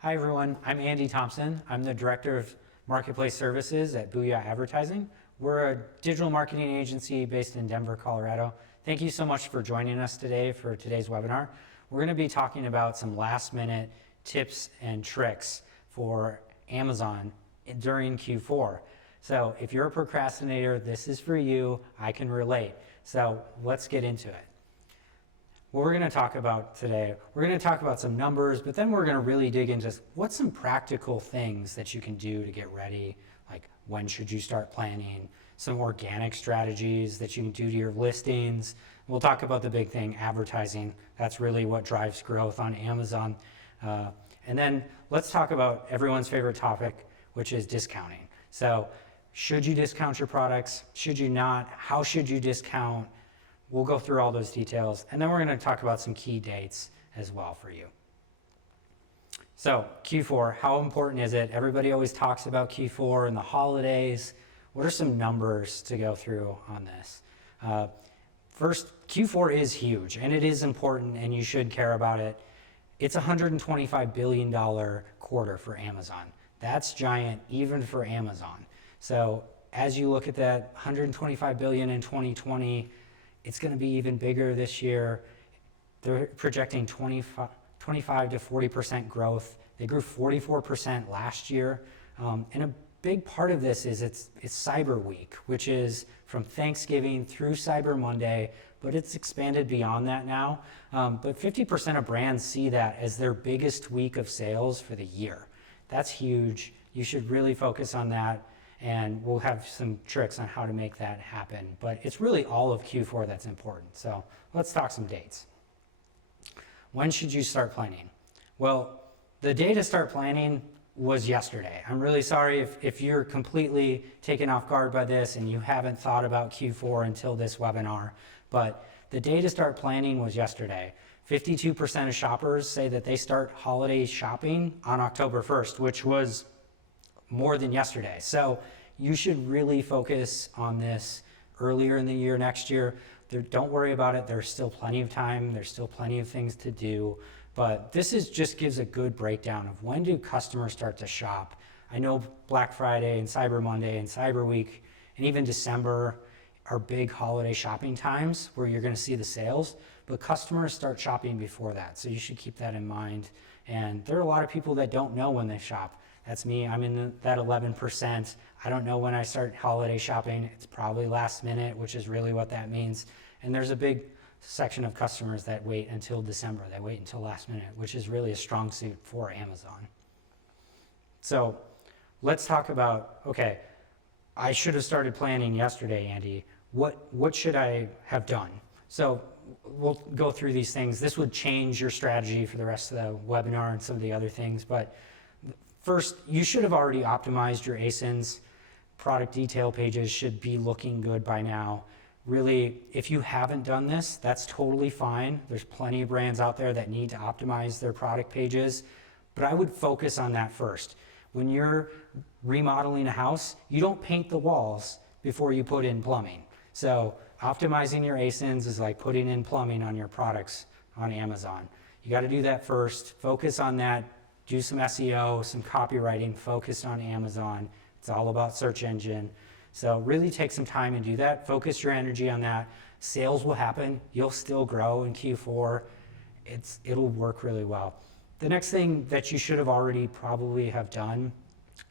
Hi everyone, I'm Andy Thompson. I'm the Director of Marketplace Services at Booyah Advertising. We're a digital marketing agency based in Denver, Colorado. Thank you so much for joining us today for today's webinar. We're going to be talking about some last minute tips and tricks for Amazon during Q4. So if you're a procrastinator, this is for you. I can relate. So let's get into it. What we're going to talk about today, we're going to talk about some numbers, but then we're going to really dig into what's some practical things that you can do to get ready, like when should you start planning, some organic strategies that you can do to your listings. We'll talk about the big thing, advertising. That's really what drives growth on Amazon. And then let's talk about everyone's favorite topic, which is discounting. So should you discount your products? Should you not? How should you discount? We'll go through all those details, and then we're going to talk about some key dates as well for you. So Q4, how important is it? Everybody always talks about Q4 and the holidays. What are some numbers to go through on this? First, Q4 is huge, and it is important, and you should care about it. It's a $125 billion quarter for Amazon. That's giant even for Amazon. So as you look at that $125 billion in 2020, it's going to be even bigger this year. They're projecting 25 to 40% growth. They grew 44% last year. And a big part of this is it's Cyber Week, which is from Thanksgiving through Cyber Monday, but it's expanded beyond that now. But 50% of brands see that as their biggest week of sales for the year. That's huge. You should really focus on that. And we'll have some tricks on how to make that happen. But it's really all of Q4 that's important. So let's talk some dates. When should you start planning? Well, the day to start planning was yesterday. I'm really sorry if you're completely taken off guard by this and you haven't thought about Q4 until this webinar. But the day to start planning was yesterday. 52% of shoppers say that they start holiday shopping on October 1st, which was more than yesterday. So you should really focus on this earlier in the year next year. Don't worry about it. There's still plenty of time. There's still plenty of things to do. But this just gives a good breakdown of when do customers start to shop. I know Black Friday and Cyber Monday and Cyber Week and even December are big holiday shopping times where you're going to see the sales, but customers start shopping before that. So you should keep that in mind. And there are a lot of people that don't know when they shop. That's me. I'm in that 11%. I don't know when I start holiday shopping. It's probably last minute, which is really what that means. And there's a big section of customers that wait until December. They wait until last minute, which is really a strong suit for Amazon. So let's talk about, okay, I should have started planning yesterday, Andy. What should I have done? So we'll go through these things. This would change your strategy for the rest of the webinar and some of the other things, but first, you should have already optimized your ASINS. Product detail pages should be looking good by now. Really, if you haven't done this, that's totally fine. There's plenty of brands out there that need to optimize their product pages, but I would focus on that first. When you're remodeling a house, you don't paint the walls before you put in plumbing. So optimizing your ASINS is like putting in plumbing on your products on Amazon. You got to do that first. Focus on that. Do some SEO, some copywriting focused on Amazon. It's all about search engine. So really take some time and do that. Focus your energy on that. Sales will happen. You'll still grow in Q4. It'll work really well. The next thing that you should have already probably have done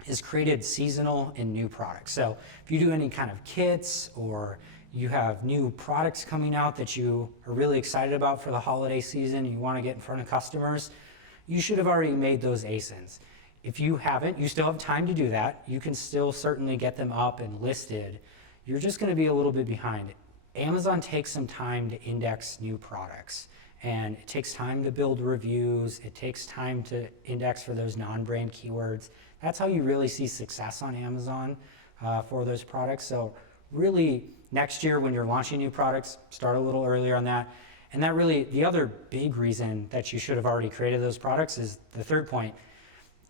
is created seasonal and new products. So if you do any kind of kits or you have new products coming out that you are really excited about for the holiday season, you want to get in front of customers, you should have already made those ASINs. If you haven't, you still have time to do that. You can still certainly get them up and listed. You're just going to be a little bit behind. Amazon takes some time to index new products, and it takes time to build reviews. It takes time to index for those non-brand keywords. That's how you really see success on Amazon for those products. So really, next year when you're launching new products, start a little earlier on that. And that really, the other big reason that you should have already created those products is the third point.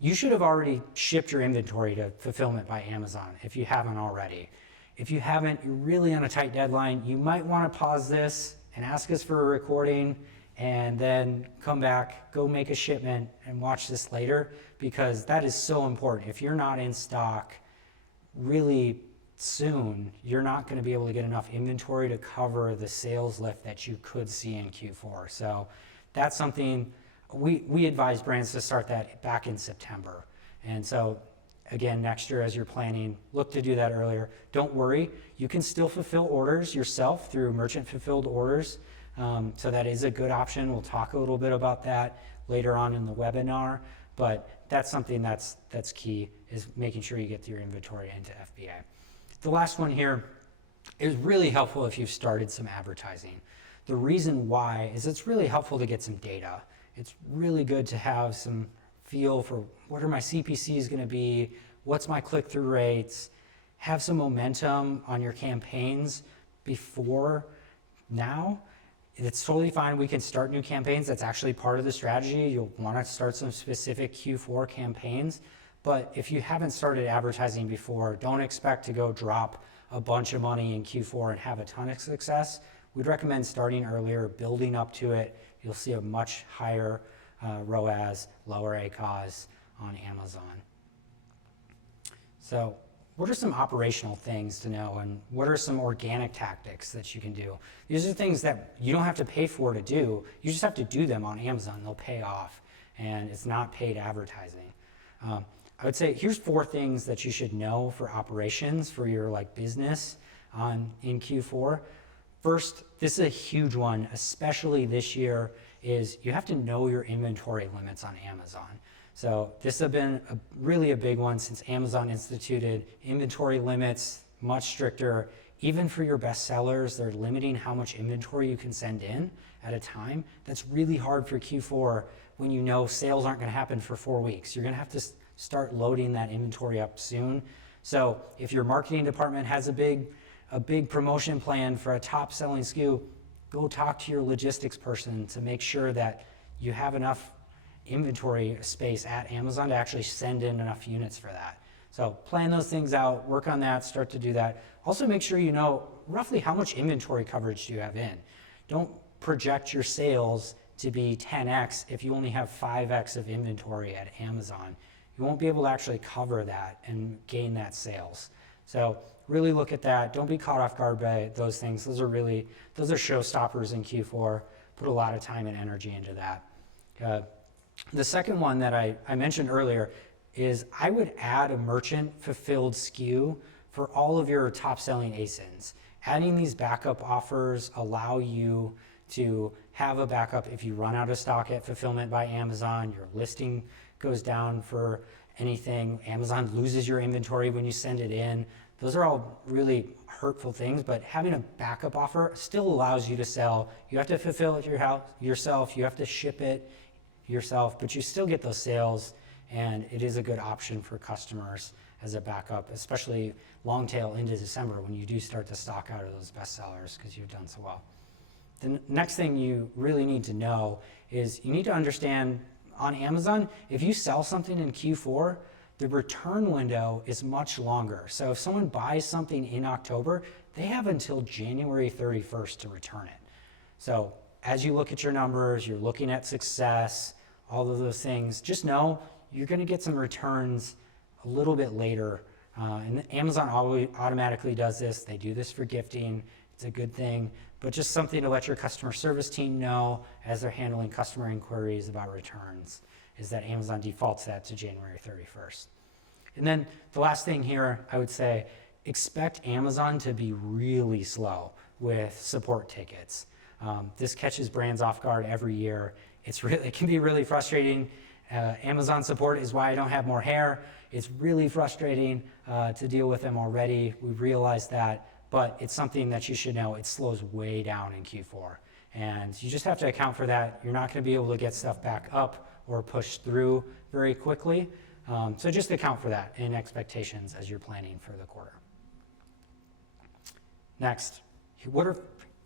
You should have already shipped your inventory to Fulfillment by Amazon if you haven't already. If you haven't, you're really on a tight deadline. You might want to pause this and ask us for a recording and then come back, go make a shipment, and watch this later, because that is so important. If you're not in stock really soon, you're not going to be able to get enough inventory to cover the sales lift that you could see in Q4. So that's something we advise brands to start that back in September. And so again, next year as you're planning, look to do that earlier. Don't worry, you can still fulfill orders yourself through merchant fulfilled orders. So that is a good option. We'll talk a little bit about that later on in the webinar, but that's something that's key, is making sure you get your inventory into FBA. The last one here is really helpful if you've started some advertising. The reason why is it's really helpful to get some data. It's really good to have some feel for what are my CPCs going to be, what's my click-through rates, have some momentum on your campaigns before now. It's totally fine. We can start new campaigns. That's actually part of the strategy. You'll want to start some specific Q4 campaigns. But if you haven't started advertising before, don't expect to go drop a bunch of money in Q4 and have a ton of success. We'd recommend starting earlier, building up to it. You'll see a much higher ROAS, lower ACOS on Amazon. So what are some operational things to know, and what are some organic tactics that you can do? These are things that you don't have to pay for to do. You just have to do them on Amazon. They'll pay off, and it's not paid advertising. I would say here's 4 things that you should know for operations for your business in Q4. First, this is a huge one, especially this year, is you have to know your inventory limits on Amazon. So this has been really a big one since Amazon instituted inventory limits, much stricter. Even for your best sellers, they're limiting how much inventory you can send in at a time. That's really hard for Q4 when you know sales aren't going to happen for 4 weeks. You're going to have to start loading that inventory up soon. So if your marketing department has a big promotion plan for a top selling SKU, go talk to your logistics person to make sure that you have enough inventory space at Amazon to actually send in enough units for that. So plan those things out, work on that, start to do that. Also make sure you know roughly how much inventory coverage do you have in. Don't project your sales to be 10x if you only have 5x of inventory at Amazon. You won't be able to actually cover that and gain that sales. So really look at that. Don't be caught off guard by those things. Those are showstoppers in Q4. Put a lot of time and energy into that. The second one that I mentioned earlier is I would add a merchant fulfilled SKU for all of your top selling ASINs. Adding these backup offers allow you to have a backup if you run out of stock at Fulfillment by Amazon, your listing goes down for anything, Amazon loses your inventory when you send it in. Those are all really hurtful things, but having a backup offer still allows you to sell. You have to fulfill it yourself, you have to ship it yourself, but you still get those sales, and it is a good option for customers as a backup, especially long tail into December when you do start to stock out of those best sellers because you've done so well. The next thing you really need to know is you need to understand on Amazon, if you sell something in Q4, the return window is much longer. So if someone buys something in October, they have until January 31st to return it. So as you look at your numbers, you're looking at success, all of those things, just know you're going to get some returns a little bit later. And Amazon always automatically does this. They do this for gifting. It's a good thing, but just something to let your customer service team know as they're handling customer inquiries about returns, is that Amazon defaults that to January 31st. And then the last thing here, I would say, expect Amazon to be really slow with support tickets. This catches brands off guard every year. It can be really frustrating. Amazon support is why I don't have more hair. It's really frustrating to deal with them already. We realize that, but it's something that you should know. It slows way down in Q4. And you just have to account for that. You're not going to be able to get stuff back up or push through very quickly. So just account for that in expectations as you're planning for the quarter. Next, what are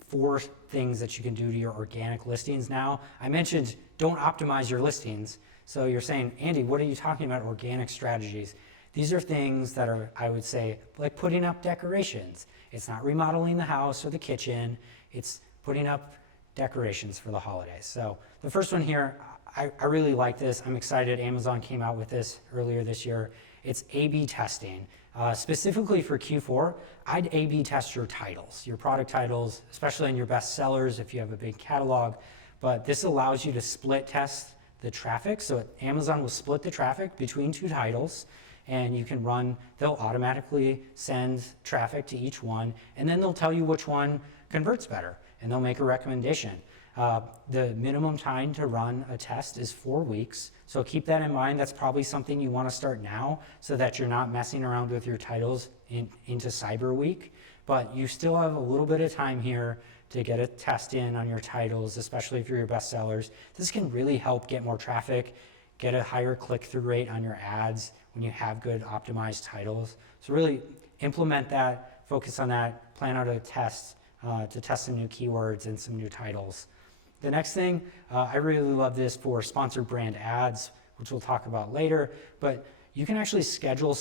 4 things that you can do to your organic listings now? I mentioned don't optimize your listings. So you're saying, Andy, what are you talking about organic strategies? These are things that are, I would say, like putting up decorations. It's not remodeling the house or the kitchen. It's putting up decorations for the holidays. So the first one here, I really like this. I'm excited. Amazon came out with this earlier this year. It's A/B testing. Specifically for Q4, I'd A/B test your titles, your product titles, especially in your best sellers if you have a big catalog. But this allows you to split test the traffic. So Amazon will split the traffic between two titles, and you can run, they'll automatically send traffic to each one, and then they'll tell you which one converts better, and they'll make a recommendation. The minimum time to run a test is 4 weeks. So keep that in mind. That's probably something you want to start now so that you're not messing around with your titles into Cyber Week. But you still have a little bit of time here to get a test in on your titles, especially if you're your best sellers. This can really help get more traffic, get a higher click-through rate on your ads when you have good optimized titles. So really implement that, focus on that, plan out a test to test some new keywords and some new titles. The next thing, I really love this for sponsored brand ads, which we'll talk about later, but you can actually schedule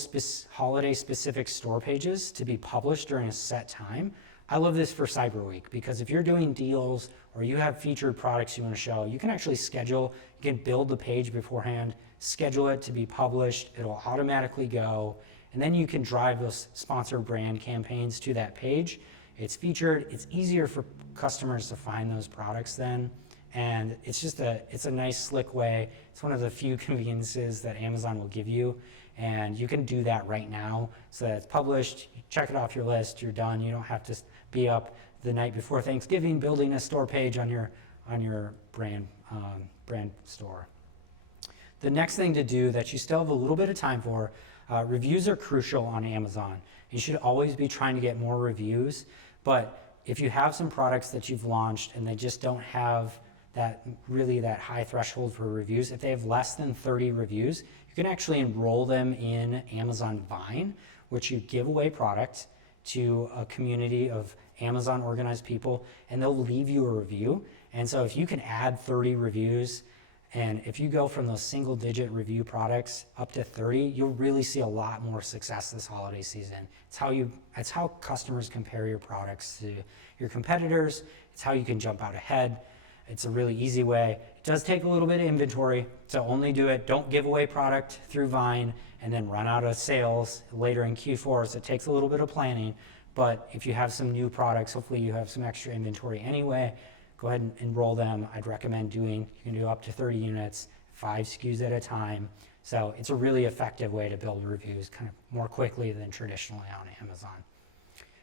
holiday-specific store pages to be published during a set time. I love this for Cyber Week because if you're doing deals or you have featured products you want to show, you can actually schedule, you can build the page beforehand, schedule it to be published, it'll automatically go, and then you can drive those sponsored brand campaigns to that page. It's featured, it's easier for customers to find those products then, and it's a nice slick way. It's one of the few conveniences that Amazon will give you, and you can do that right now so that it's published, you check it off your list, you're done. You don't have to be up the night before Thanksgiving building a store page on your brand store. The next thing to do that you still have a little bit of time for, reviews are crucial on Amazon. You should always be trying to get more reviews, but if you have some products that you've launched and they just don't have that high threshold for reviews, if they have less than 30 reviews, you can actually enroll them in Amazon Vine, which you give away product to a community of Amazon organized people, and they'll leave you a review. And so if you can add 30 reviews, and if you go from those single digit review products up to 30, you'll really see a lot more success this holiday season. It's how customers compare your products to your competitors. It's how you can jump out ahead. It's a really easy way. It does take a little bit of inventory, so only do it. Don't give away product through Vine and then run out of sales later in Q4, so it takes a little bit of planning. But if you have some new products, hopefully you have some extra inventory anyway, go ahead and enroll them. I'd recommend you can do up to 30 units, 5 SKUs at a time. So it's a really effective way to build reviews kind of more quickly than traditionally on Amazon.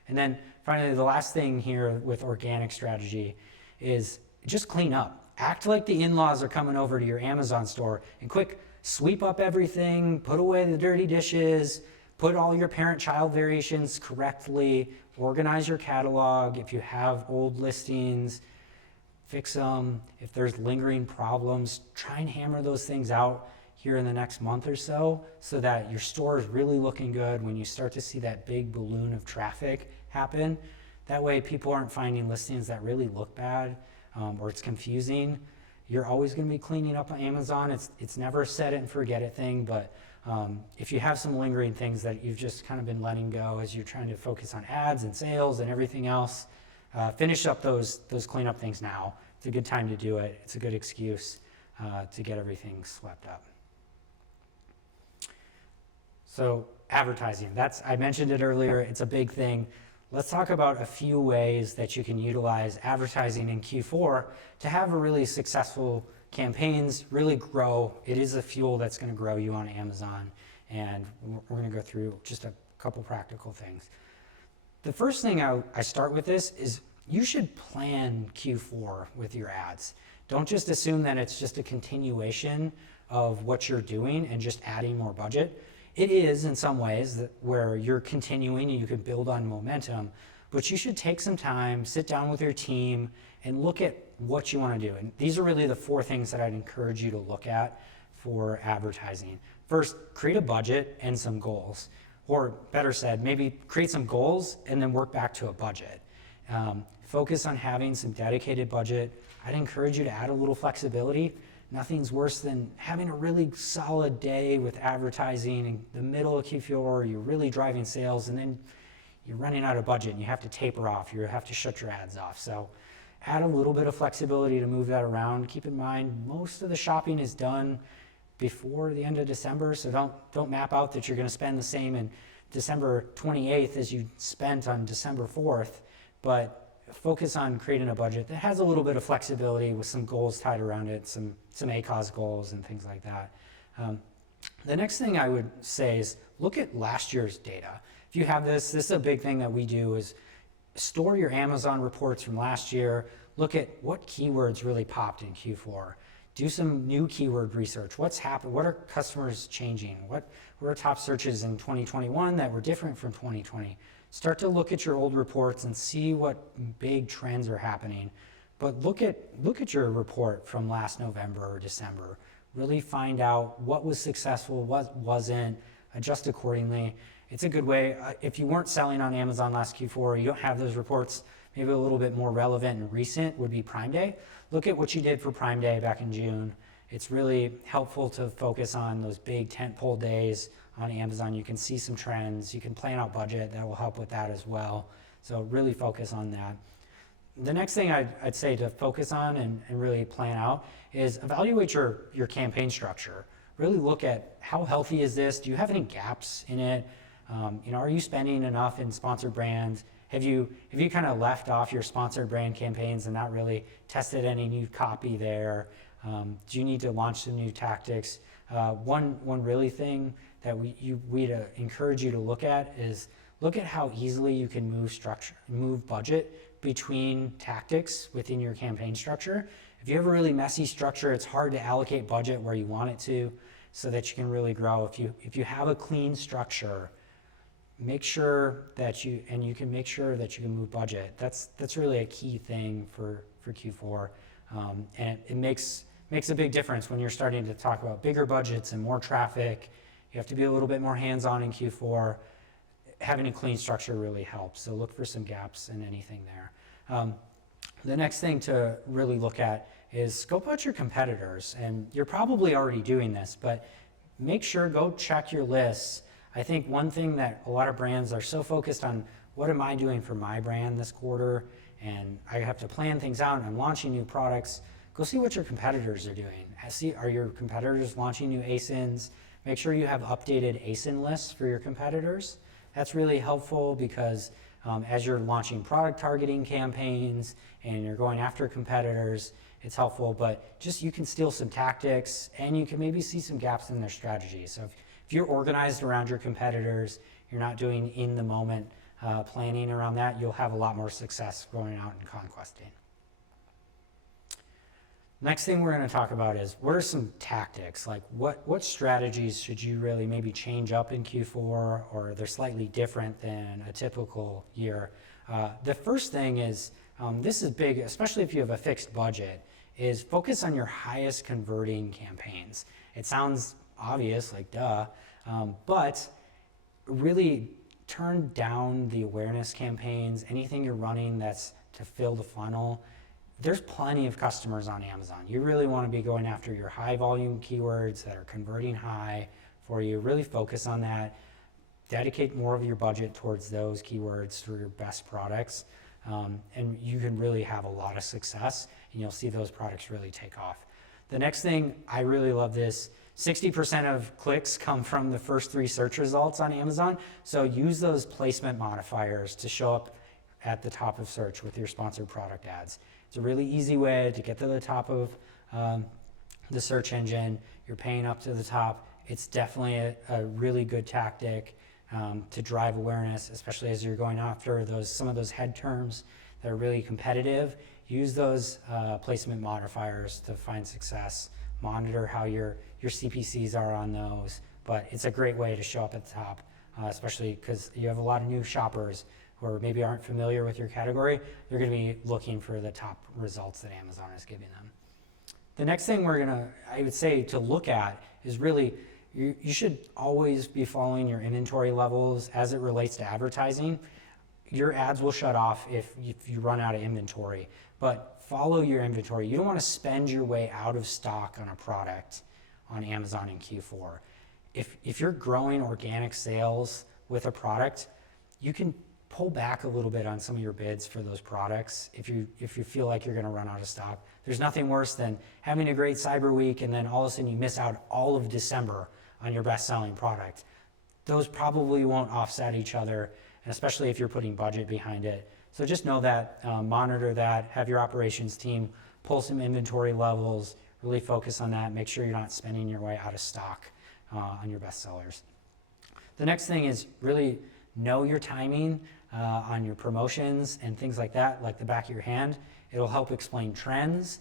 And then finally, the last thing here with organic strategy is just clean up. Act like the in-laws are coming over to your Amazon store and quick sweep up everything, put away the dirty dishes, put all your parent-child variations correctly, organize your catalog. If you have old listings, fix them. If there's lingering problems, try and hammer those things out here in the next month or so that your store is really looking good when you start to see that big balloon of traffic happen. That way people aren't finding listings that really look bad or it's confusing. You're always going to be cleaning up on Amazon. It's never a set it and forget it thing, but if you have some lingering things that you've just kind of been letting go as you're trying to focus on ads and sales and everything else, finish up those cleanup things now. It's a good time to do it. It's a good excuse to get everything swept up. So advertising, I mentioned it earlier, it's a big thing. Let's talk about a few ways that you can utilize advertising in Q4 to have a really successful campaigns, really grow. It is a fuel that's going to grow you on Amazon, and we're going to go through just a couple practical things. The first thing I start with this is you should plan Q4 with your ads. Don't just assume that it's just a continuation of what you're doing and just adding more budget. It is in some ways where you're continuing and you can build on momentum, but you should take some time, sit down with your team, and look at what you want to do. And these are really the 4 things that I'd encourage you to look at for advertising. First, create a budget and some goals. Or better said, maybe create some goals and then work back to a budget. Focus on having some dedicated budget. I'd encourage you to add a little flexibility. Nothing's worse than having a really solid day with advertising in the middle of Q4, you're really driving sales, and then you're running out of budget and you have to taper off, you have to shut your ads off. So add a little bit of flexibility to move that around. Keep in mind, most of the shopping is done before the end of December, so don't map out that you're going to spend the same in December 28th as you spent on December 4th, but focus on creating a budget that has a little bit of flexibility with some goals tied around it, some ACOS goals and things like that. The next thing I would say is look at last year's data. If you have this is a big thing that we do, is store your Amazon reports from last year, look at what keywords really popped in Q4. Do some new keyword research. What's happened? What are customers changing? What were top searches in 2021 that were different from 2020? Start to look at your old reports and see what big trends are happening. But look at your report from last November or December. Really find out what was successful, what wasn't, adjust accordingly. It's a good way. If you weren't selling on Amazon last Q4, you don't have those reports, maybe a little bit more relevant and recent would be Prime Day. Look at what you did for Prime Day back in June. It's really helpful to focus on those big tentpole days on Amazon. You can see some trends. You can plan out budget. That will help with that as well. So really focus on that. The next thing I'd say to focus on and really plan out is evaluate your campaign structure. Really look at how healthy is this? Do you have any gaps in it? Are you spending enough in sponsored brands? Have you kind of left off your sponsored brand campaigns and not really tested any new copy there? Do you need to launch some new tactics? One really thing that we'd encourage you to look at is look at how easily you can move budget between tactics within your campaign structure. If you have a really messy structure, it's hard to allocate budget where you want it to so that you can really grow. If you have a clean structure, make sure that you can make sure that you can move budget. That's really a key thing for Q4, and it makes a big difference when you're starting to talk about bigger budgets and more traffic. You have to be a little bit more hands-on in Q4. Having a clean structure really helps. So look for some gaps in anything there. The next thing to really look at is scope out your competitors, and you're probably already doing this, but make sure go check your lists. I think one thing that a lot of brands are so focused on, what am I doing for my brand this quarter? And I have to plan things out and I'm launching new products. Go see what your competitors are doing. Are your competitors launching new ASINS? Make sure you have updated ASIN lists for your competitors. That's really helpful because as you're launching product targeting campaigns and you're going after competitors, it's helpful, but just you can steal some tactics and you can maybe see some gaps in their strategy. So if you're organized around your competitors, you're not doing in the moment planning around that, you'll have a lot more success going out and conquesting. Next thing we're going to talk about is what are some tactics, like what strategies should you really maybe change up in Q4, or they're slightly different than a typical year. The first thing is, this is big, especially if you have a fixed budget, is focus on your highest converting campaigns. It sounds obvious, like duh, but really turn down the awareness campaigns, anything you're running that's to fill the funnel. There's plenty of customers on Amazon. You really want to be going after your high volume keywords that are converting high for you. Really focus on that. Dedicate more of your budget towards those keywords for your best products. And you can really have a lot of success and you'll see those products really take off. The next thing, I really love this, 60% of clicks come from the first 3 search results on Amazon. So use those placement modifiers to show up at the top of search with your sponsored product ads. It's a really easy way to get to the top of the search engine. You're paying up to the top. It's definitely a really good tactic to drive awareness, especially as you're going after some of those head terms that are really competitive. Use those placement modifiers to find success. Monitor how your CPCs are on those, but it's a great way to show up at the top, especially because you have a lot of new shoppers who maybe aren't familiar with your category. They're going to be looking for the top results that Amazon is giving them. The next thing I would say to look at is really, you should always be following your inventory levels as it relates to advertising. Your ads will shut off if you run out of inventory, but follow your inventory. You don't want to spend your way out of stock on a product on Amazon in Q4. If you're growing organic sales with a product, you can pull back a little bit on some of your bids for those products if you feel like you're going to run out of stock. There's nothing worse than having a great Cyber Week and then all of a sudden you miss out all of December on your best-selling product. Those probably won't offset each other, and especially if you're putting budget behind it. So just know that, monitor that, have your operations team pull some inventory levels, really focus on that, make sure you're not spending your way out of stock on your best sellers. The next thing is really know your timing on your promotions and things like that, like the back of your hand. It'll help explain trends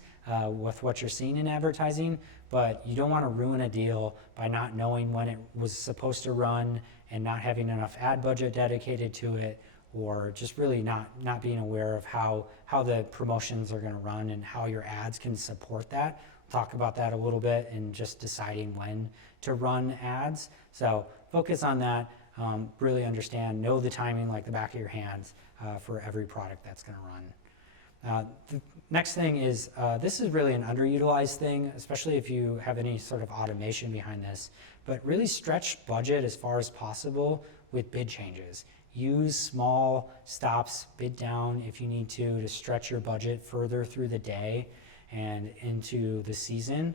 with what you're seeing in advertising, but you don't want to ruin a deal by not knowing when it was supposed to run and not having enough ad budget dedicated to it, or just really not being aware of how the promotions are going to run and how your ads can support that. We'll talk about that a little bit and just deciding when to run ads. So focus on that, really understand, know the timing like the back of your hands for every product that's going to run. The next thing is, this is really an underutilized thing, especially if you have any sort of automation behind this, but really stretch budget as far as possible with bid changes. Use small stops, bid down if you need to stretch your budget further through the day and into the season.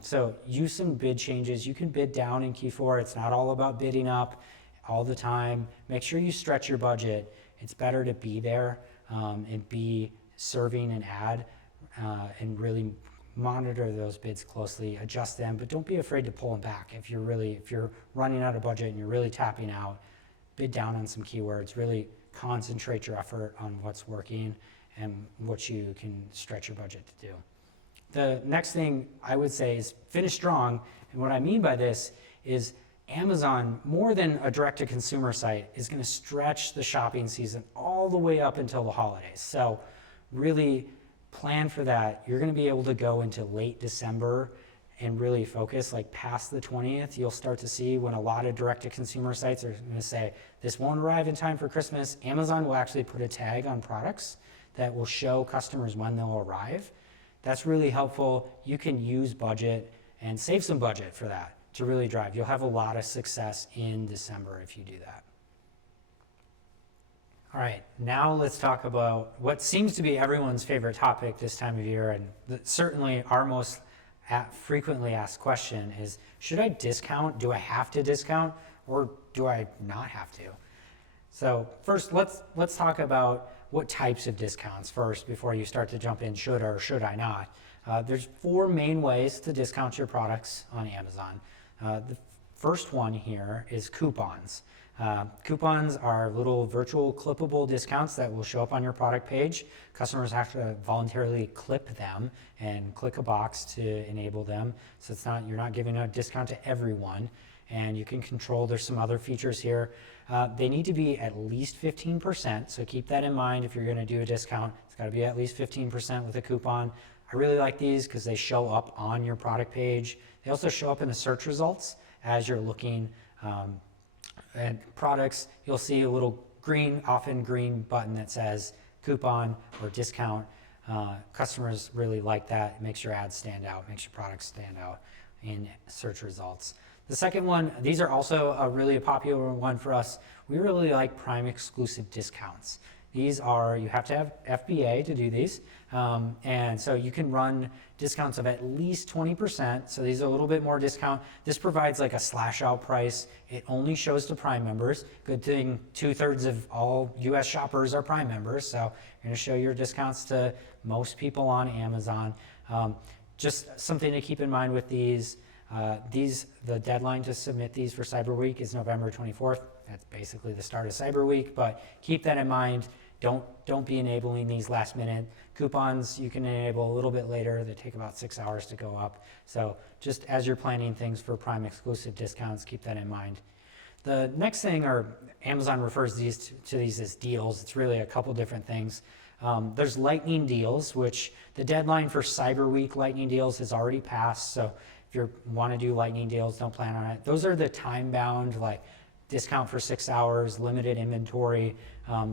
So use some bid changes. You can bid down in Q4. It's not all about bidding up all the time. Make sure you stretch your budget. It's better to be there and be serving an ad and really monitor those bids closely, adjust them, but don't be afraid to pull them back. If you're running out of budget and you're really tapping out, bid down on some keywords, really concentrate your effort on what's working and what you can stretch your budget to do. The next thing I would say is finish strong. And what I mean by this is Amazon, more than a direct-to-consumer site, is going to stretch the shopping season all the way up until the holidays. So really plan for that. You're going to be able to go into late December and really focus, like past the 20th. You'll start to see when a lot of direct-to-consumer sites are going to say, this won't arrive in time for Christmas. Amazon will actually put a tag on products that will show customers when they'll arrive. That's really helpful. You can use budget and save some budget for that to really drive. You'll have a lot of success in December if you do that. All right, now let's talk about what seems to be everyone's favorite topic this time of year, and certainly our most frequently asked question is, should I discount? Do I have to discount, or do I not have to? So first, let's talk about what types of discounts first before you start to jump in should or should I not. There's 4 main ways to discount your products on Amazon. The first one here is coupons. Coupons are little virtual clippable discounts that will show up on your product page. Customers have to voluntarily clip them and click a box to enable them. So you're not giving a discount to everyone, and you can control. There's some other features here. They need to be at least 15%, so keep that in mind if you're going to do a discount. It's got to be at least 15% with a coupon. I really like these because they show up on your product page. They also show up in the search results as you're looking at products. You'll see a little often green button that says coupon or discount. Customers really like that. It makes your ads stand out, makes your products stand out in search results. The second one, these are also a really popular one for us. We really like Prime exclusive discounts. These are, you have to have FBA to do these. And so you can run discounts of at least 20%. So these are a little bit more discount. This provides like a slash out price. It only shows to Prime members. Good thing 2/3 of all US shoppers are Prime members. So you're going to show your discounts to most people on Amazon. Just something to keep in mind with these. The deadline to submit these for Cyber Week is November 24th. That's basically the start of Cyber Week, but keep that in mind. Don't be enabling these last minute. Coupons you can enable a little bit later. They take about 6 hours to go up. So just as you're planning things for Prime exclusive discounts, keep that in mind. The next thing, or Amazon refers to these as deals. It's really a couple different things. There's lightning deals, which the deadline for Cyber Week lightning deals has already passed. So if you want to do lightning deals, don't plan on it. Those are the time-bound, like discount for 6 hours, limited inventory.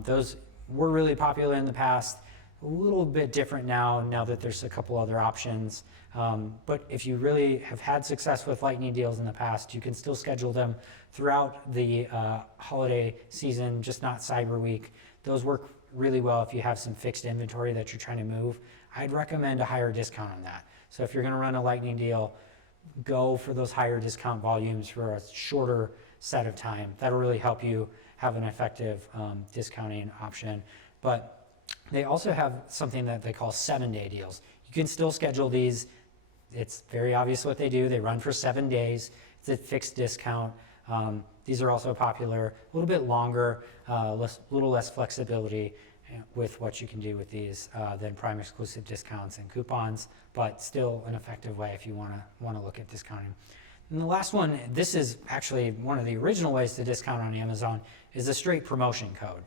Those were really popular in the past. a little bit different now that there's a couple other options. But if you really have had success with lightning deals in the past, you can still schedule them throughout the holiday season, just not Cyber Week. Those work really well if you have some fixed inventory that you're trying to move. I'd recommend a higher discount on that. So if you're going to run a lightning deal, go for those higher discount volumes for a shorter set of time. That'll really help you have an effective discounting option. But they also have something that they call 7-day deals. You can still schedule these. It's very obvious what they do. They run for 7 days. It's a fixed discount. These are also popular, a little bit longer, little less flexibility with what you can do with these than prime exclusive discounts and coupons, but still an effective way if you want to look at discounting. And the last one, this is actually one of the original ways to discount on Amazon, is a straight promotion code.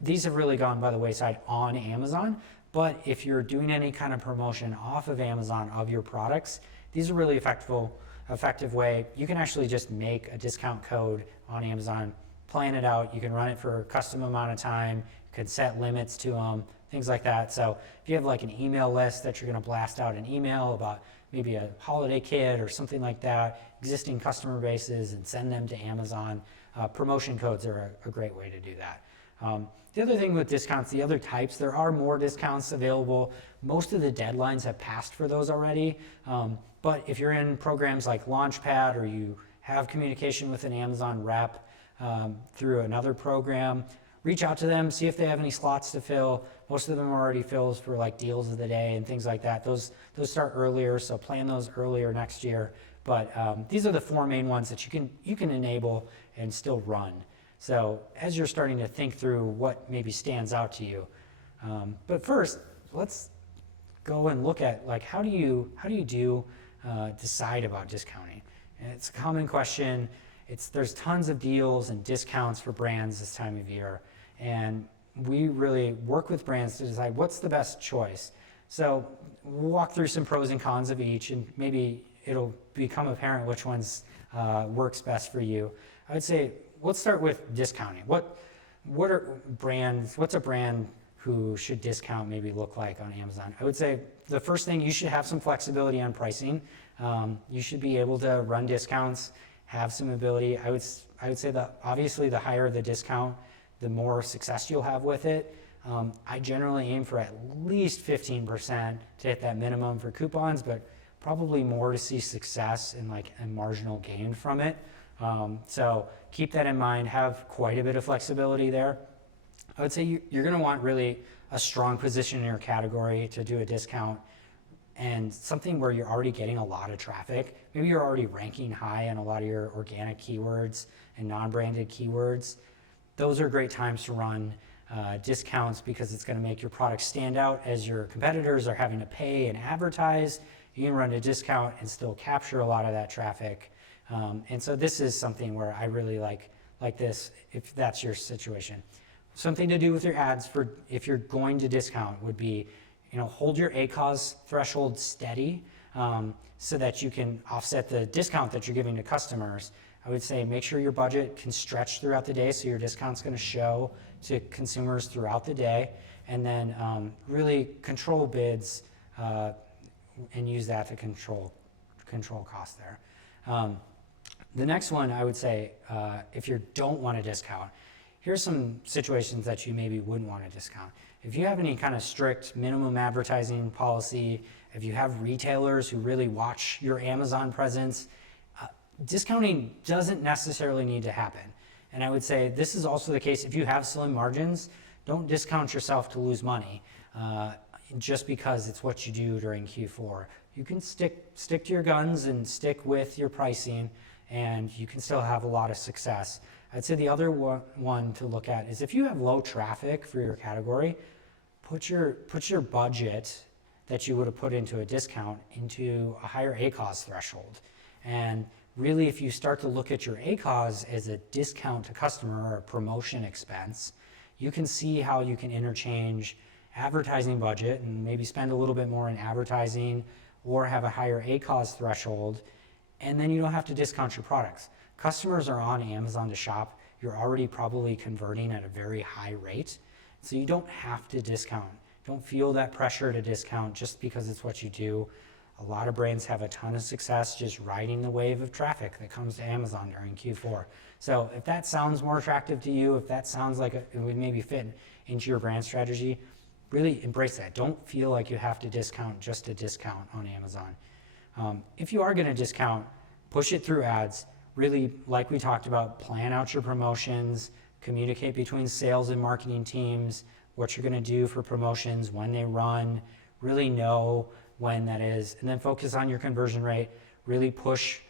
These have really gone by the wayside on Amazon, but if you're doing any kind of promotion off of Amazon of your products, these are really effective way. You can actually just make a discount code on Amazon, plan it out. You can run it for a custom amount of time. You can set limits to them, things like that. So if you have like an email list that you're going to blast out an email about maybe a holiday kit or something like that, existing customer bases, and send them to Amazon, promotion codes are a great way to do that. The other thing with discounts, the other types, there are more discounts available. Most of the deadlines have passed for those already. But if you're in programs like Launchpad, or you have communication with an Amazon rep through another program, reach out to them, see if they have any slots to fill. Most of them are already filled for like deals of the day and things like that. Those start earlier, so plan those earlier next year. But these are the 4 main ones that you can enable and still run. So as you're starting to think through what maybe stands out to you. But first, let's go and look at like how do you decide about discounting? And it's a common question. There's tons of deals and discounts for brands this time of year, and we really work with brands to decide what's the best choice. So we'll walk through some pros and cons of each, and maybe it'll become apparent which ones works best for you. I would say let's start with discounting. What's a brand who should discount maybe look like on Amazon? I would say the first thing, you should have some flexibility on pricing. You should be able to run discounts, have some ability. I would say that obviously the higher the discount, the more success you'll have with it. I generally aim for at least 15% to hit that minimum for coupons, but probably more to see success and like a marginal gain from it. So keep that in mind, have quite a bit of flexibility there. I would say you're going to want really a strong position in your category to do a discount, and something where you're already getting a lot of traffic. Maybe you're already ranking high on a lot of your organic keywords and non-branded keywords. Those are great times to run discounts, because it's going to make your product stand out as your competitors are having to pay and advertise. You can run a discount and still capture a lot of that traffic. And so this is something where I really like this, if that's your situation. Something to do with your ads for if you're going to discount would be, hold your ACOS threshold steady so that you can offset the discount that you're giving to customers. I would say make sure your budget can stretch throughout the day, so your discount's going to show to consumers throughout the day, and then really control bids and use that to control costs there. The next one, I would say, if you don't want to discount, here's some situations that you maybe wouldn't want to discount. If you have any kind of strict minimum advertising policy, if you have retailers who really watch your Amazon presence, discounting doesn't necessarily need to happen. And I would say this is also the case if you have slim margins. Don't discount yourself to lose money just because it's what you do during Q4. You can stick to your guns and stick with your pricing, and you can still have a lot of success. I'd say the other one to look at is if you have low traffic for your category, put your budget that you would have put into a discount into a higher ACOS threshold. And really, if you start to look at your ACOS as a discount to customer or a promotion expense, you can see how you can interchange advertising budget and maybe spend a little bit more in advertising, or have a higher ACOS threshold, and then you don't have to discount your products. Customers are on Amazon to shop. You're already probably converting at a very high rate. So you don't have to discount. Don't feel that pressure to discount just because it's what you do. A lot of brands have a ton of success just riding the wave of traffic that comes to Amazon during Q4. So if that sounds more attractive to you, if that sounds like it would maybe fit into your brand strategy, really embrace that. Don't feel like you have to discount just to discount on Amazon. If you are going to discount, push it through ads. Really, like we talked about, plan out your promotions, communicate between sales and marketing teams, what you're going to do for promotions, when they run, really know when that is, and then focus on your conversion rate. Really push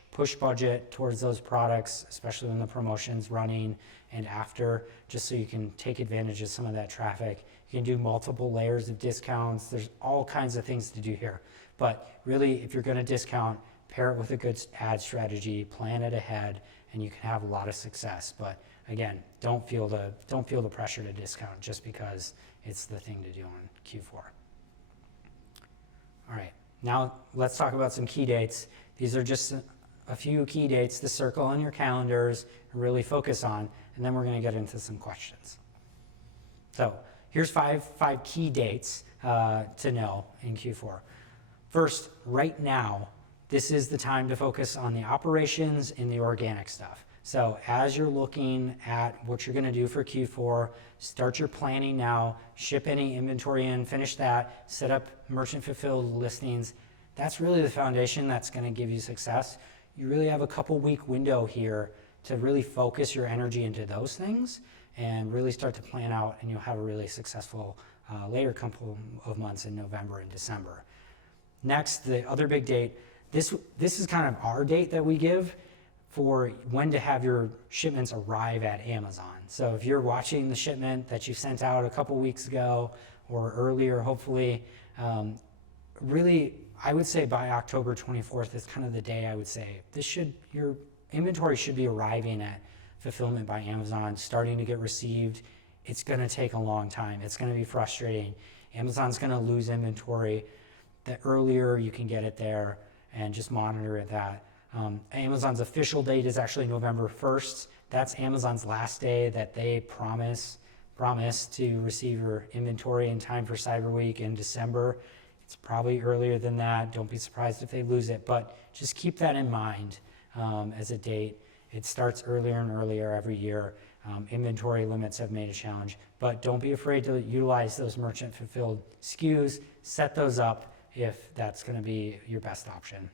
budget towards those products, especially when the promotion's running and after, just so you can take advantage of some of that traffic. You can do multiple layers of discounts. There's all kinds of things to do here. But really, if you're going to discount, pair it with a good ad strategy, plan it ahead, and you can have a lot of success. But again, don't feel the pressure to discount just because it's the thing to do on Q4. All right, now let's talk about some key dates. These are just a few key dates to circle on your calendars and really focus on, and then we're going to get into some questions. So here's five key dates to know in Q4. First, right now, this is the time to focus on the operations and the organic stuff. So as you're looking at what you're going to do for Q4, start your planning now, ship any inventory in, finish that, set up merchant fulfilled listings. That's really the foundation that's going to give you success. You really have a couple week window here to really focus your energy into those things and really start to plan out, and you'll have a really successful later couple of months in November and December. Next, the other big date, this is kind of our date that we give for when to have your shipments arrive at Amazon. So if you're watching the shipment that you sent out a couple weeks ago or earlier, hopefully, really, I would say by October 24th is kind of the day I would say your inventory should be arriving at fulfillment by Amazon, starting to get received. It's going to take a long time. It's going to be frustrating. Amazon's going to lose inventory. The earlier you can get it there and just monitor that. Amazon's official date is actually November 1st. That's Amazon's last day that they promise to receive your inventory in time for Cyber Week in December. It's probably earlier than that. Don't be surprised if they lose it, but just keep that in mind as a date. It starts earlier and earlier every year. Inventory limits have made a challenge, but don't be afraid to utilize those merchant fulfilled SKUs. Set those up if that's going to be your best option.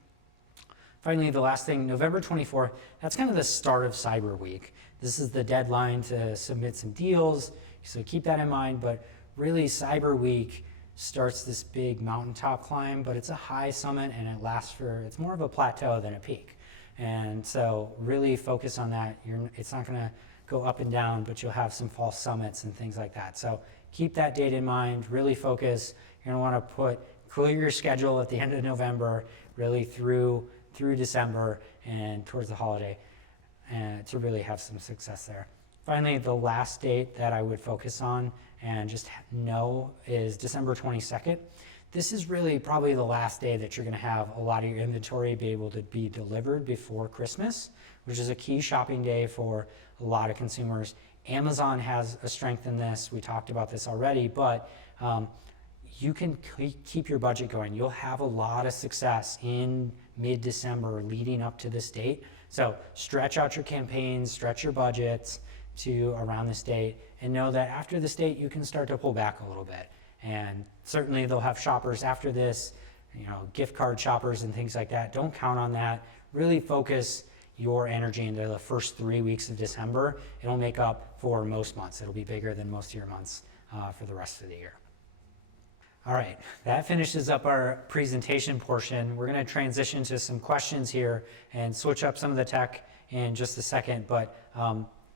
Finally, the last thing, November 24th, that's kind of the start of Cyber Week. This is the deadline to submit some deals, so keep that in mind. But really, Cyber Week starts this big mountaintop climb, but it's a high summit and it's more of a plateau than a peak. And so really focus on that. It's not going to go up and down, but you'll have some false summits and things like that. So keep that date in mind, really focus. You're going to want to clear your schedule at the end of November, really through December and towards the holiday, and to really have some success there. Finally, the last date that I would focus on and just know is December 22nd. This is really probably the last day that you're going to have a lot of your inventory be able to be delivered before Christmas, which is a key shopping day for a lot of consumers. Amazon has a strength in this. We talked about this already, but you can keep your budget going. You'll have a lot of success in mid-December leading up to this date. So stretch out your campaigns, stretch your budgets to around this date, and know that after this date, you can start to pull back a little bit. And certainly they'll have shoppers after this, gift card shoppers and things like that. Don't count on that. Really focus your energy into the first 3 weeks of December. It'll make up for most months. It'll be bigger than most of your months for the rest of the year. All right, that finishes up our presentation portion. We're going to transition to some questions here and switch up some of the tech in just a second, but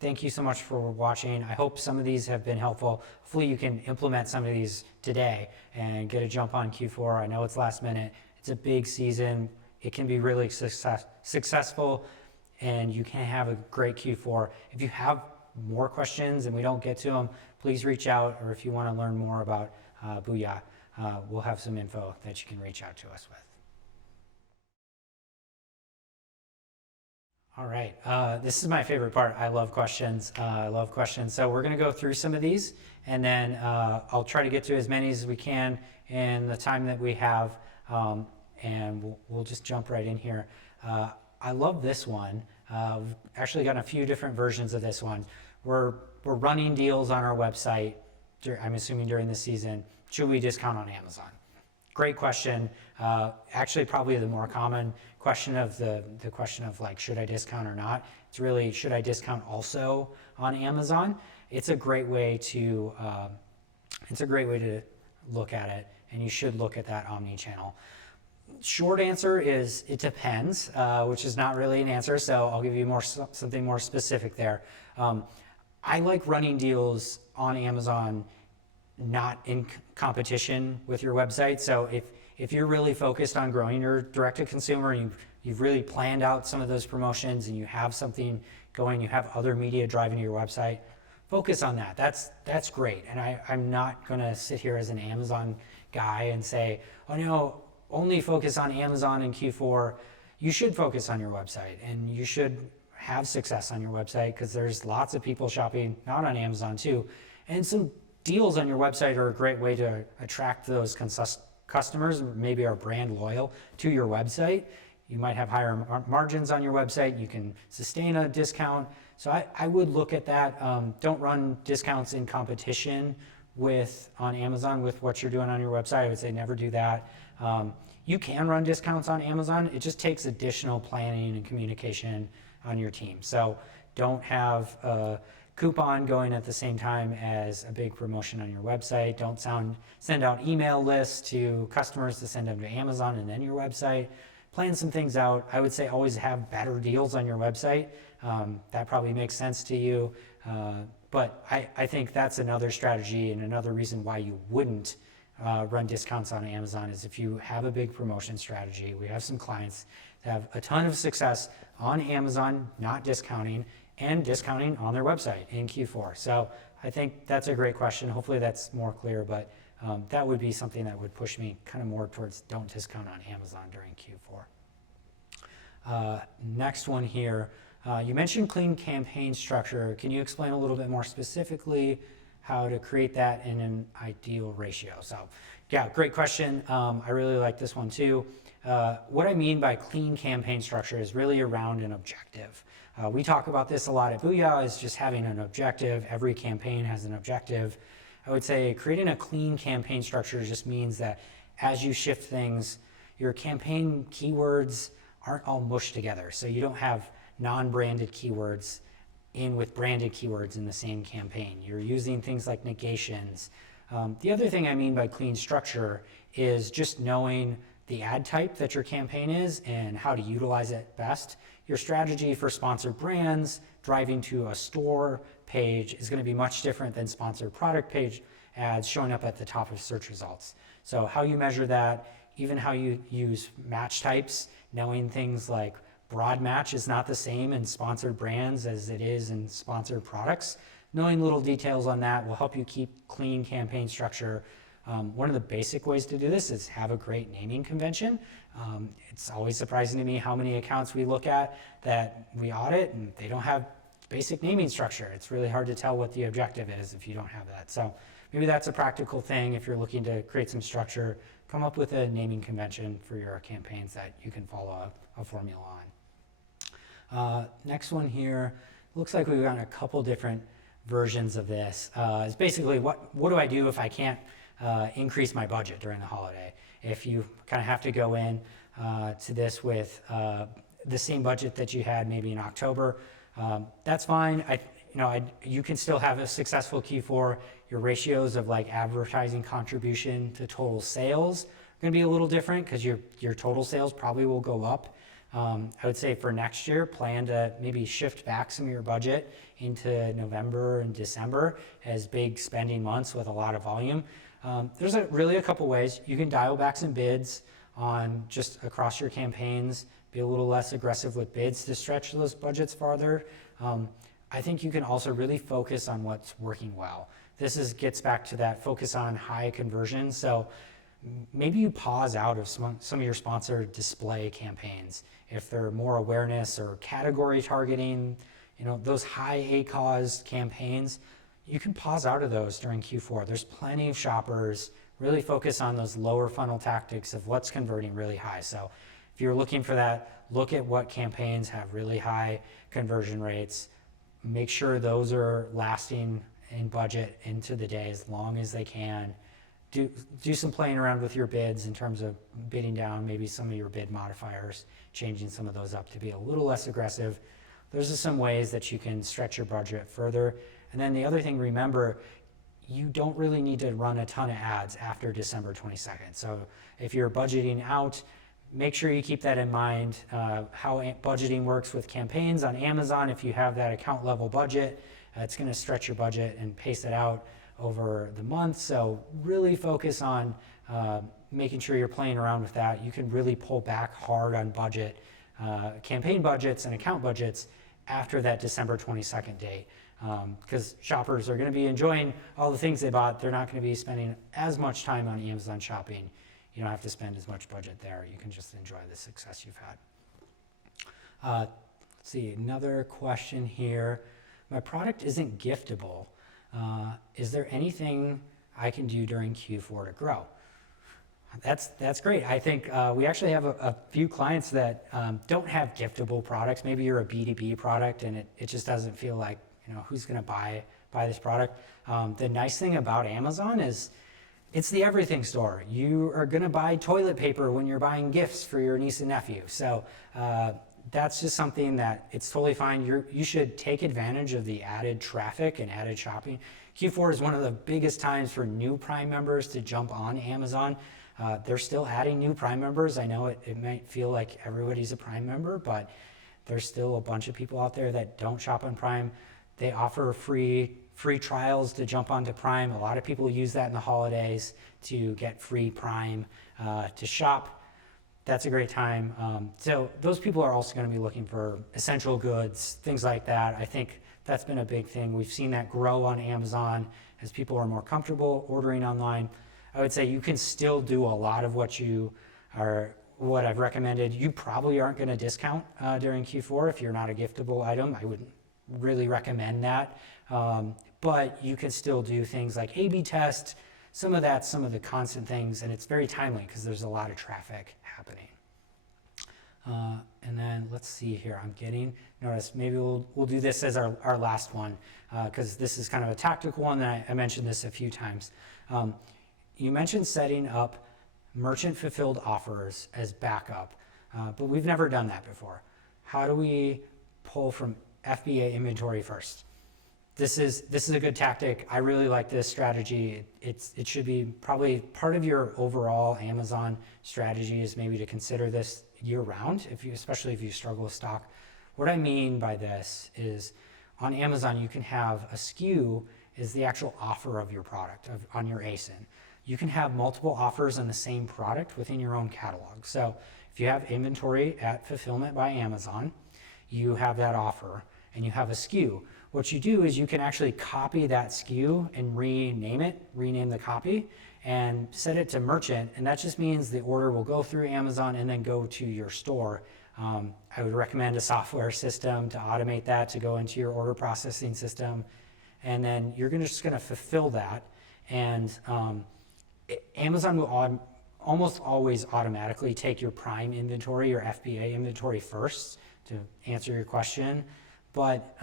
thank you so much for watching. I hope some of these have been helpful. Hopefully you can implement some of these today and get a jump on Q4. I know it's last minute. It's a big season. It can be really successful, and you can have a great Q4. If you have more questions and we don't get to them, please reach out, or if you want to learn more about Booyah, we'll have some info that you can reach out to us with. All right, this is my favorite part. I love questions. So we're going to go through some of these and then I'll try to get to as many as we can in the time that we have, and we'll just jump right in here. I love this one. We've actually got a few different versions of this one. We're running deals on our website, I'm assuming during the season. Should we discount on Amazon? Great question. Actually, probably the more common question of the question of like, should I discount or not? It's really, should I discount also on Amazon? It's a great way to look at it, and you should look at that omni-channel. Short answer is it depends, which is not really an answer. So I'll give you something more specific there. I like running deals on Amazon, not in competition with your website. So if you're really focused on growing your direct-to-consumer, you've really planned out some of those promotions and you have something going, you have other media driving to your website, focus on that. That's great. And I'm not going to sit here as an Amazon guy and say, oh no, only focus on Amazon in Q4. You should focus on your website, and you should have success on your website because there's lots of people shopping not on Amazon too. And some deals on your website are a great way to attract those customers, maybe are brand loyal to your website. You might have higher margins on your website. You can sustain a discount. So I would look at that. Don't run discounts in competition on Amazon with what you're doing on your website. I would say never do that. You can run discounts on Amazon. It just takes additional planning and communication on your team. So don't have a coupon going at the same time as a big promotion on your website. Don't send out email lists to customers to send them to Amazon and then your website. Plan some things out. I would say always have better deals on your website. That probably makes sense to you. But I think that's another strategy and another reason why you wouldn't run discounts on Amazon is if you have a big promotion strategy. We have some clients that have a ton of success on Amazon, not discounting, and discounting on their website in Q4. So I think that's a great question. Hopefully that's more clear, but that would be something that would push me kind of more towards don't discount on Amazon during Q4. Next one here. You mentioned clean campaign structure. Can you explain a little bit more specifically how to create that in an ideal ratio? So yeah, great question. I really like this one too. What I mean by clean campaign structure is really around an objective. We talk about this a lot at Booyah, is just having an objective. Every campaign has an objective. I would say creating a clean campaign structure just means that as you shift things, your campaign keywords aren't all mushed together. So you don't have non-branded keywords in with branded keywords in the same campaign. You're using things like negations. The other thing I mean by clean structure is just knowing the ad type that your campaign is and how to utilize it best. Your strategy for sponsored brands driving to a store page is going to be much different than sponsored product page ads showing up at the top of search results. So how you measure that, even how you use match types, knowing things like broad match is not the same in sponsored brands as it is in sponsored products. Knowing little details on that will help you keep clean campaign structure. One of the basic ways to do this is have a great naming convention. It's always surprising to me how many accounts we look at that we audit and they don't have basic naming structure. It's really hard to tell what the objective is if you don't have that. So maybe that's a practical thing if you're looking to create some structure. Come up with a naming convention for your campaigns that you can follow a formula on. Next one here, looks like we've got a couple different versions of this. It's basically what do I do if I can't increase my budget during the holiday? If you kind of have to go in to this with the same budget that you had maybe in October, that's fine. You can still have a successful Q4. Your ratios of like advertising contribution to total sales are going to be a little different because your total sales probably will go up. I would say for next year, plan to maybe shift back some of your budget into November and December as big spending months with a lot of volume. There's really a couple ways. You can dial back some bids on just across your campaigns, be a little less aggressive with bids to stretch those budgets farther. I think you can also really focus on what's working well. This gets back to that focus on high conversion. So maybe you pause out of some of your sponsored display campaigns. If they're more awareness or category targeting, those high ACOS campaigns, you can pause out of those during Q4. There's plenty of shoppers. Really focus on those lower funnel tactics of what's converting really high. So if you're looking for that, look at what campaigns have really high conversion rates. Make sure those are lasting in budget into the day as long as they can. Do some playing around with your bids in terms of bidding down maybe some of your bid modifiers, changing some of those up to be a little less aggressive. Those are some ways that you can stretch your budget further. And then the other thing, remember, you don't really need to run a ton of ads after December 22nd. So if you're budgeting out, make sure you keep that in mind. How budgeting works with campaigns on Amazon, if you have that account level budget, it's going to stretch your budget and pace it out over the month. So really focus on making sure you're playing around with that. You can really pull back hard on budget, campaign budgets and account budgets after that December 22nd date. Because shoppers are going to be enjoying all the things they bought. They're not going to be spending as much time on Amazon shopping. You don't have to spend as much budget there. You can just enjoy the success you've had. Let's see, another question here. My product isn't giftable. Is there anything I can do during Q4 to grow? That's great. I think we actually have a few clients that don't have giftable products. Maybe you're a B2B product and it just doesn't feel like, who's going to buy this product. The nice thing about Amazon is it's the everything store. You are going to buy toilet paper when you're buying gifts for your niece and nephew. So that's just something that it's totally fine. You should take advantage of the added traffic and added shopping. Q4 is one of the biggest times for new Prime members to jump on Amazon. They're still adding new Prime members. I know it might feel like everybody's a Prime member, but there's still a bunch of people out there that don't shop on Prime. They offer free trials to jump onto Prime. A lot of people use that in the holidays to get free Prime to shop. That's a great time. So those people are also going to be looking for essential goods, things like that. I think that's been a big thing. We've seen that grow on Amazon as people are more comfortable ordering online. I would say you can still do a lot of what I've recommended. You probably aren't going to discount during Q4 if you're not a giftable item. I wouldn't really recommend that. But you can still do things like A/B test, some of the constant things, and it's very timely because there's a lot of traffic happening. And then let's see here. Notice maybe we'll do this as our last one because this is kind of a tactical one. And I mentioned this a few times. You mentioned setting up merchant fulfilled offers as backup, but we've never done that before. How do we pull from FBA inventory first? This is a good tactic. I really like this strategy. It should be probably part of your overall Amazon strategy is maybe to consider this year round, especially if you struggle with stock. What I mean by this is on Amazon, you can have a SKU is the actual offer of your product on your ASIN. You can have multiple offers on the same product within your own catalog. So if you have inventory at Fulfillment by Amazon, you have that offer and you have a SKU. What you do is you can actually copy that SKU and rename the copy and set it to merchant. And that just means the order will go through Amazon and then go to your store. I would recommend a software system to automate that, to go into your order processing system. And then you're just going to fulfill that. And Amazon will almost always automatically take your Prime inventory or FBA inventory first to answer your question. But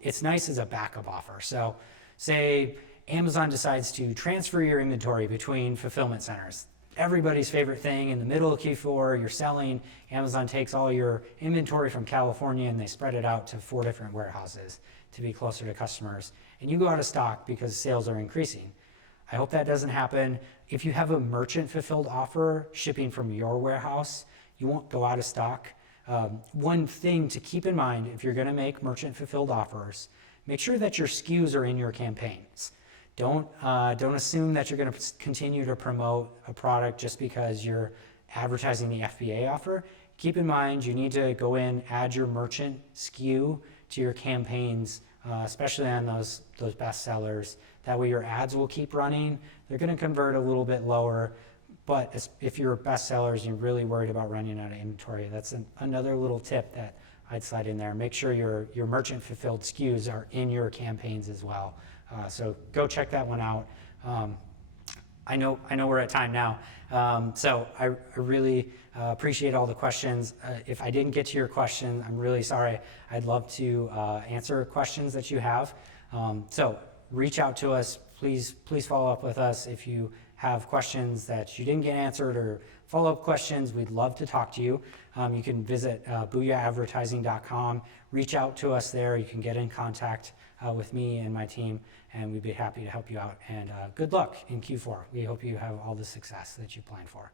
it's nice as a backup offer. So say Amazon decides to transfer your inventory between fulfillment centers. Everybody's favorite thing in the middle of Q4, you're selling, Amazon takes all your inventory from California and they spread it out to 4 different warehouses to be closer to customers. And you go out of stock because sales are increasing. I hope that doesn't happen. If you have a merchant fulfilled offer shipping from your warehouse, you won't go out of stock. One thing to keep in mind if you're going to make merchant fulfilled offers, make sure that your SKUs are in your campaigns. Don't assume that you're going to continue to promote a product just because you're advertising the FBA offer. Keep in mind you need to go in, add your merchant SKU to your campaigns, especially on those best sellers. That way your ads will keep running. They're going to convert a little bit lower. But if you're best sellers and you're really worried about running out of inventory, that's another little tip that I'd slide in there. Make sure your merchant fulfilled SKUs are in your campaigns as well. So go check that one out. I know we're at time now, so I really appreciate all the questions. If I didn't get to your question, I'm really sorry. I'd love to answer questions that you have. So reach out to us. Please follow up with us if you have questions that you didn't get answered or follow-up questions. We'd love to talk to you. You can visit booyahadvertising.com. Reach out to us there. You can get in contact with me and my team, and we'd be happy to help you out. And good luck in Q4. We hope you have all the success that you planned for.